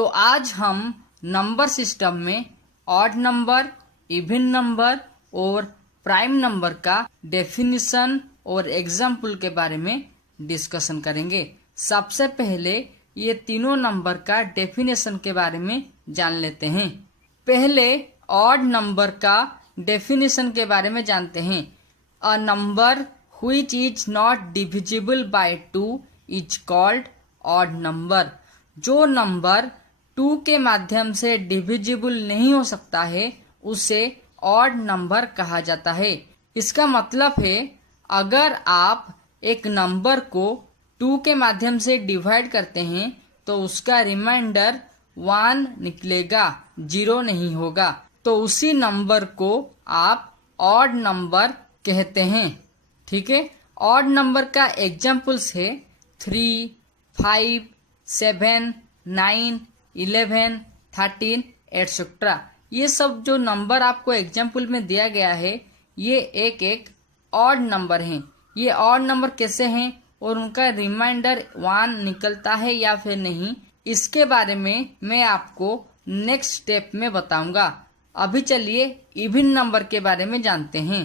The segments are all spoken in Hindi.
तो आज हम नंबर सिस्टम में ऑड नंबर, इवन नंबर और प्राइम नंबर का डेफिनेशन और एग्जाम्पल के बारे में डिस्कशन करेंगे। सबसे पहले ये तीनों नंबर का डेफिनेशन के बारे में जान लेते हैं। पहले ऑड नंबर का डेफिनेशन के बारे में जानते हैं। A number which is not divisible by 2 is called odd number. जो नंबर 2 के माध्यम से डिविजिबल नहीं हो सकता है उसे ऑड नंबर कहा जाता है। इसका मतलब है अगर आप एक नंबर को 2 के माध्यम से डिवाइड करते हैं तो उसका रिमाइंडर 1 निकलेगा, 0 नहीं होगा। तो उसी नंबर को आप ऑड नंबर कहते हैं। ठीक है। ऑड नंबर का एग्जाम्पल्स है 3, 5, 7, 9, 11, 13 एटसेट्रा। ये सब जो नंबर आपको एग्जाम्पल में दिया गया है ये एक ऑड नंबर हैं। ये ऑड नंबर कैसे हैं और उनका रिमाइंडर 1 निकलता है या फिर नहीं, इसके बारे में मैं आपको नेक्स्ट स्टेप में बताऊंगा। अभी चलिए इवन नंबर के बारे में जानते हैं।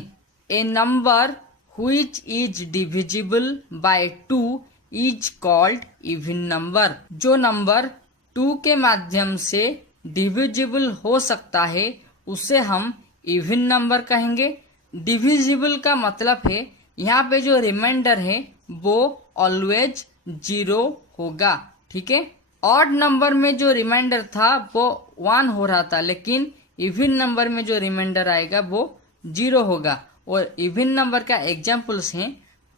A number which is divisible by 2 is called even number. जो नंबर 2 के माध्यम से डिविजिबल हो सकता है उसे हम इवन नंबर कहेंगे। डिविजिबल का मतलब है यहाँ पे जो रिमाइंडर है वो ऑलवेज 0 होगा। ठीक है। ऑड नंबर में जो रिमाइंडर था वो 1 हो रहा था, लेकिन इवन नंबर में जो रिमाइंडर आएगा वो 0 होगा। और इवन नंबर का एग्जाम्पल्स हैं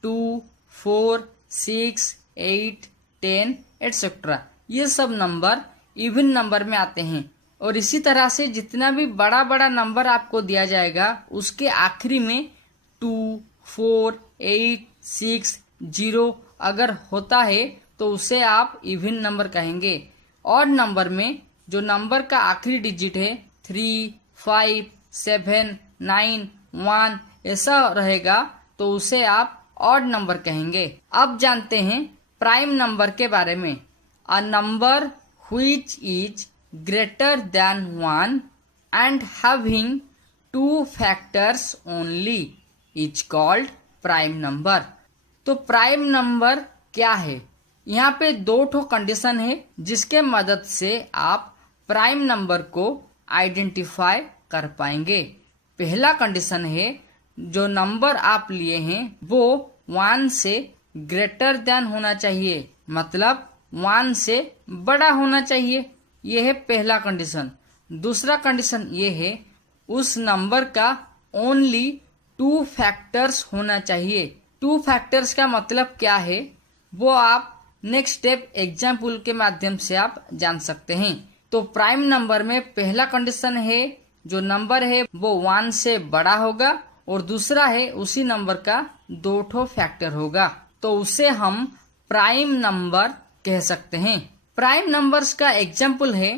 2, 4, 6, 8, 10 एटसेट्रा। ये सब नंबर इवन नंबर में आते हैं। और इसी तरह से जितना भी बड़ा बड़ा नंबर आपको दिया जाएगा उसके आखिरी में 2, 4, 8, 6, 0 अगर होता है तो उसे आप इवन नंबर कहेंगे। ऑड नंबर में जो नंबर का आखिरी डिजिट है 3, 5, 7, 9, 1 ऐसा रहेगा तो उसे आप ऑड नंबर कहेंगे। अब जानते हैं प्राइम नंबर के बारे में। A number which is greater than 1 and having 2 factors only is called prime number. तो प्राइम नंबर क्या है? यहाँ पे 2 कंडीशन है जिसके मदद से आप प्राइम नंबर को आइडेंटिफाई कर पाएंगे। पहला कंडीशन है जो नंबर आप लिए हैं वो 1 से ग्रेटर देन होना चाहिए, मतलब 1 से बड़ा होना चाहिए। यह है पहला कंडीशन। दूसरा कंडीशन ये है उस नंबर का ओनली 2 फैक्टर्स होना चाहिए। 2 फैक्टर्स का मतलब क्या है वो आप नेक्स्ट स्टेप एग्जाम्पल के माध्यम से आप जान सकते हैं। तो प्राइम नंबर में पहला कंडीशन है जो नंबर है वो 1 से बड़ा होगा और दूसरा है उसी नंबर का 2 फैक्टर होगा, तो उसे हम प्राइम नंबर कह सकते हैं। प्राइम नंबर्स का एग्जाम्पल है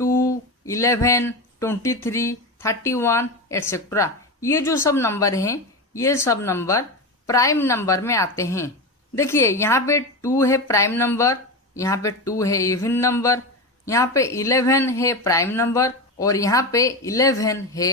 2, 11, 23, 31 एटसेट्रा। ये जो सब नंबर हैं ये सब नंबर प्राइम नंबर में आते हैं। देखिए यहाँ पे 2 है प्राइम नंबर, यहाँ पे 2 है इवन नंबर, यहाँ पे 11 है प्राइम नंबर और यहाँ पे 11 है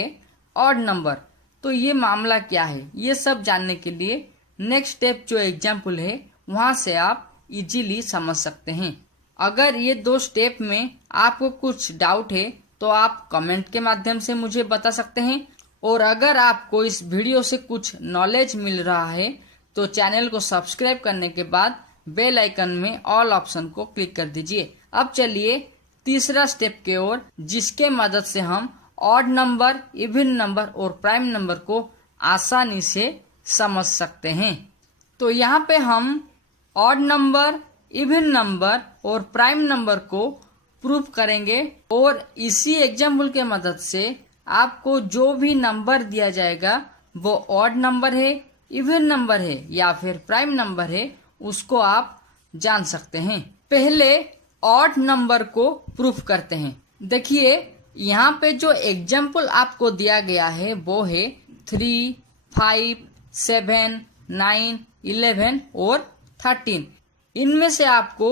ऑड नंबर। तो ये मामला क्या है ये सब जानने के लिए नेक्स्ट स्टेप जो एग्जाम्पल है वहां से आप इजीली समझ सकते हैं। अगर ये 2 स्टेप में आपको कुछ डाउट है तो आप कमेंट के माध्यम से मुझे बता सकते हैं। और अगर आपको इस वीडियो से कुछ नॉलेज मिल रहा है तो चैनल को सब्सक्राइब करने के बाद बेल आइकन में ऑल ऑप्शन को क्लिक कर दीजिए। अब चलिए तीसरा स्टेप की ओर, जिसके मदद से हम ऑड नंबर, इवन नंबर और प्राइम नंबर को आसानी से समझ सकते हैं। तो यहाँ पे हम ऑड नंबर, इवन नंबर और प्राइम नंबर को प्रूव करेंगे और इसी एग्जाम्पल के मदद से आपको जो भी नंबर दिया जाएगा वो ऑड नंबर है, इवन नंबर है या फिर प्राइम नंबर है उसको आप जान सकते हैं। पहले ऑड नंबर को प्रूफ करते हैं। देखिए यहाँ पे जो एग्जाम्पल आपको दिया गया है वो है 3, 5, 7, 9, 11 और 13। इनमें से आपको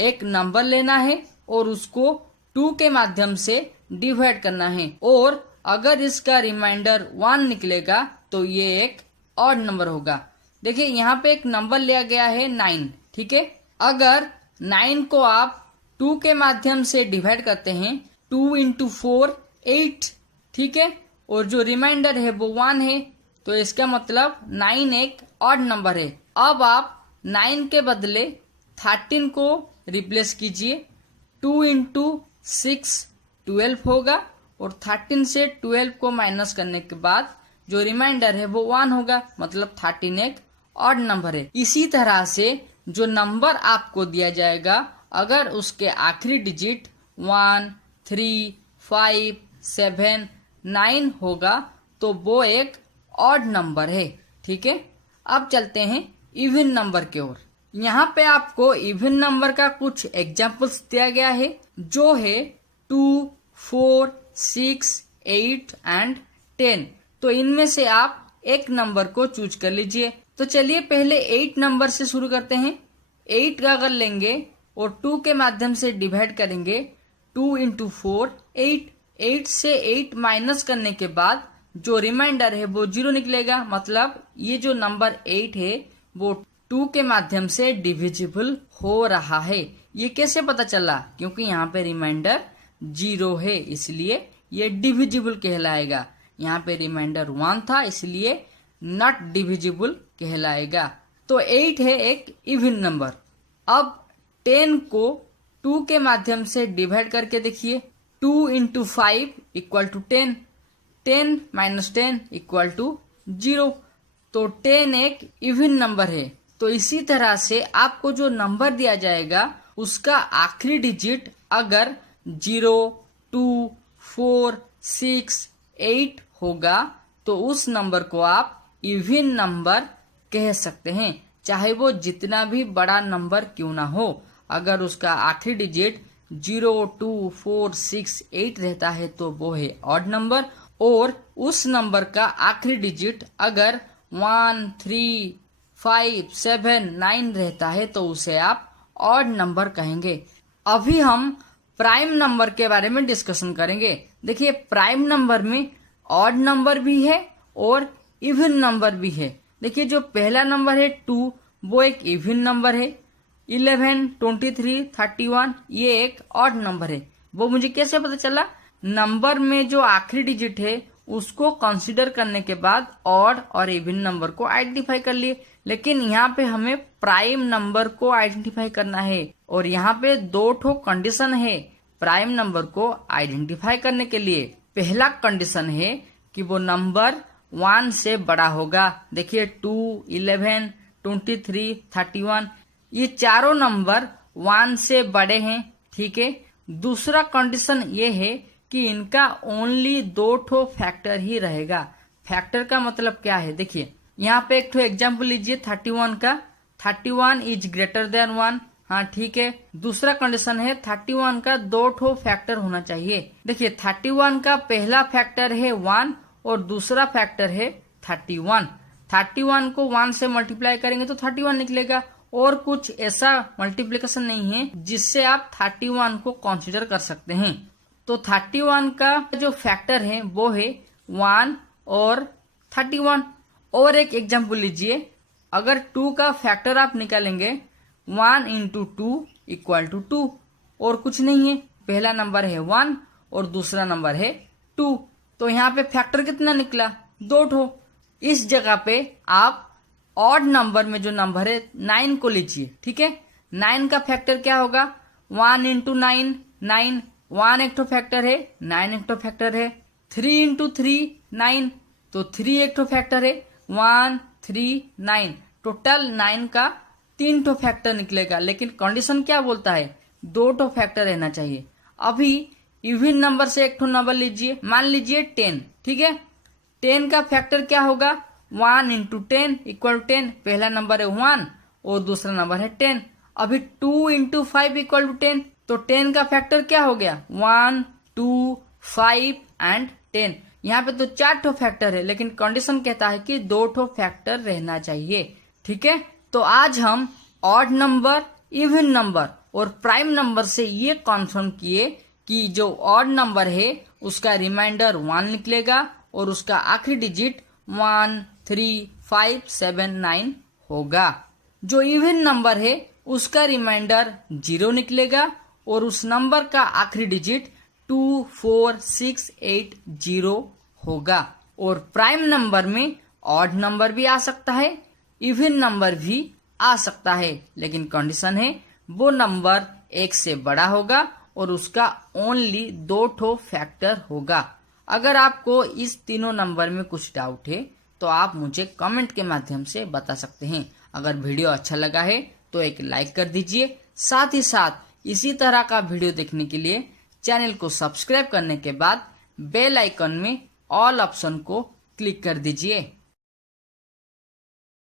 एक नंबर लेना है और उसको 2 के माध्यम से डिवाइड करना है, और अगर इसका रिमाइंडर 1 निकलेगा तो ये एक ऑड नंबर होगा। देखिए यहाँ पे एक नंबर लिया गया है 9, ठीक है। अगर 9 को आप 2 के माध्यम से डिवाइड करते हैं, 2 इंटू 4 8, ठीक है, और जो रिमाइंडर है वो 1 है, तो इसका मतलब 9 एक ऑड नंबर है। अब आप 9 के बदले 13 को रिप्लेस कीजिए। 2 इंटू 6 12 होगा, और 13 से 12 को माइनस करने के बाद जो रिमाइंडर है वो 1 होगा, मतलब 13 एक ऑड नंबर है। इसी तरह से जो नंबर आपको दिया जाएगा, अगर उसके आखिरी डिजिट 1 3 5 7 9 होगा तो वो एक ऑड नंबर है, ठीक है। अब चलते हैं इवन नंबर की ओर। यहाँ पे आपको इवन नंबर का कुछ एग्जाम्पल्स दिया गया है, जो है 2 4 6 8 एंड 10। तो इनमें से आप एक नंबर को चूज कर लीजिए। तो चलिए पहले 8 नंबर से शुरू करते हैं। 8 का अगर लेंगे और 2 के माध्यम से डिवाइड करेंगे, 2 इंटू 4 8, 8 से 8 माइनस करने के बाद जो रिमाइंडर है वो 0 निकलेगा, मतलब ये जो नंबर 8 है वो 2 के माध्यम से डिविजिबल हो रहा है। ये कैसे पता चला? क्योंकि यहाँ पे रिमाइंडर 0 है, इसलिए ये डिविजिबल कहलाएगा। यहाँ पे रिमाइंडर 1 था, इसलिए नॉट डिविजिबल कहलाएगा। तो 8 है एक इवन नंबर। अब 10 को 2 के माध्यम से डिवाइड करके देखिए, 2 into 5 equal to 10, 10 minus 10 equal to 0। तो 10 एक इवन नंबर है। तो इसी तरह से आपको जो नंबर दिया जाएगा उसका आखिरी डिजिट अगर 0 2 4 6 8 होगा तो उस नंबर को आप इवन नंबर कह सकते हैं, चाहे वो जितना भी बड़ा नंबर क्यों ना हो। अगर उसका आखिरी डिजिट 0 2 4 6 8 रहता है तो वो है ऑड नंबर, और उस नंबर का आखिरी डिजिट अगर 1 3 5 7 9 रहता है तो उसे आप ऑड नंबर कहेंगे। अभी हम प्राइम नंबर के बारे में डिस्कशन करेंगे। देखिए प्राइम नंबर में ऑड नंबर भी है और इवन नंबर भी है। देखिए जो पहला नंबर है 2, वो एक इवन नंबर है। 11 23 31 ये एक ऑड नंबर है। वो मुझे कैसे पता चला? नंबर में जो आखिरी डिजिट है उसको कंसीडर करने के बाद ऑड और इवन नंबर को आइडेंटिफाई कर लिए। लेकिन यहाँ पे हमें प्राइम नंबर को आइडेंटिफाई करना है, और यहाँ पे 2 ठो कंडीशन है प्राइम नंबर को आइडेंटिफाई करने के लिए। पहला कंडीशन है कि वो नंबर 1 से बड़ा होगा। देखिए 2 11 23 31 ये चारों नंबर 1 से बड़े हैं, ठीक है। दूसरा कंडीशन ये है कि इनका ओनली 2 ठो फैक्टर ही रहेगा। फैक्टर का मतलब क्या है? देखिए यहाँ पे एक ठो एग्जाम्पल लीजिए 31 का, 31 इज ग्रेटर देन 1। हाँ ठीक है। दूसरा कंडीशन है 31 का 2 ठो फैक्टर होना चाहिए। देखिए 31 का पहला फैक्टर है 1 और दूसरा फैक्टर है 31। 31 को 1 से मल्टीप्लाई करेंगे तो 31 निकलेगा, और कुछ ऐसा मल्टीप्लिकेशन नहीं है जिससे आप 31 को कंसीडर कर सकते हैं। तो 31 का जो फैक्टर है वो है 1 और 31। और एक एग्जाम्पल लीजिए, अगर 2 का फैक्टर आप निकालेंगे 1 इंटू 2 इक्वल टू 2, और कुछ नहीं है, पहला नंबर है 1 और दूसरा नंबर है 2। तो यहाँ पे फैक्टर कितना निकला? 2 ठो। इस जगह पे आप ऑड नंबर में जो नंबर है 9 को लीजिए, ठीक है। 9 का फैक्टर क्या होगा? 1 इंटू 9 9, 1 एक ठो फैक्टर है, 9 एक ठो फैक्टर है। 3 इंटू 3 9, तो 3 एक ठो फैक्टर है, 1 3 9, टोटल 9 का 3 ठो फैक्टर निकलेगा। लेकिन कंडीशन क्या बोलता है? 2 ठो फैक्टर रहना चाहिए। अभी इवन नंबर से एक ठो नंबर लीजिए, मान लीजिए 10, ठीक है। 10 का फैक्टर क्या होगा? 1 इंटू 10 इक्वल 10, पहला नंबर है 1 और दूसरा नंबर है 10। अभी 2 इंटू 5 इक्वल टू 10, तो 10 का फैक्टर क्या हो गया? 1 2 5 एंड 10। यहाँ पे तो 4 ठो फैक्टर है, लेकिन कंडीशन कहता है कि 2 ठो फैक्टर रहना चाहिए, ठीक है। तो आज हम ऑड नंबर, इवन नंबर और प्राइम नंबर से ये कन्फर्म किए कि जो ऑड नंबर है उसका रिमाइंडर 1 निकलेगा और उसका आखिरी डिजिट 1, 3, 5, 7, 9 होगा। जो इवन नंबर है उसका रिमाइंडर 0 निकलेगा और उस नंबर का आखिरी डिजिट 2, 4, 6, 8, 0 होगा। और प्राइम नंबर में ऑड नंबर भी आ सकता है, इवन नंबर भी आ सकता है, लेकिन कंडीशन है वो नंबर 1 से बड़ा होगा और उसका ओनली 2 ठो फैक्टर होगा। अगर आपको इस तीनों नंबर में कुछ डाउट है तो आप मुझे कमेंट के माध्यम से बता सकते हैं। अगर वीडियो अच्छा लगा है तो एक लाइक कर दीजिए, साथ ही साथ इसी तरह का वीडियो देखने के लिए चैनल को सब्सक्राइब करने के बाद बेल आइकन में ऑल ऑप्शन को क्लिक कर दीजिए।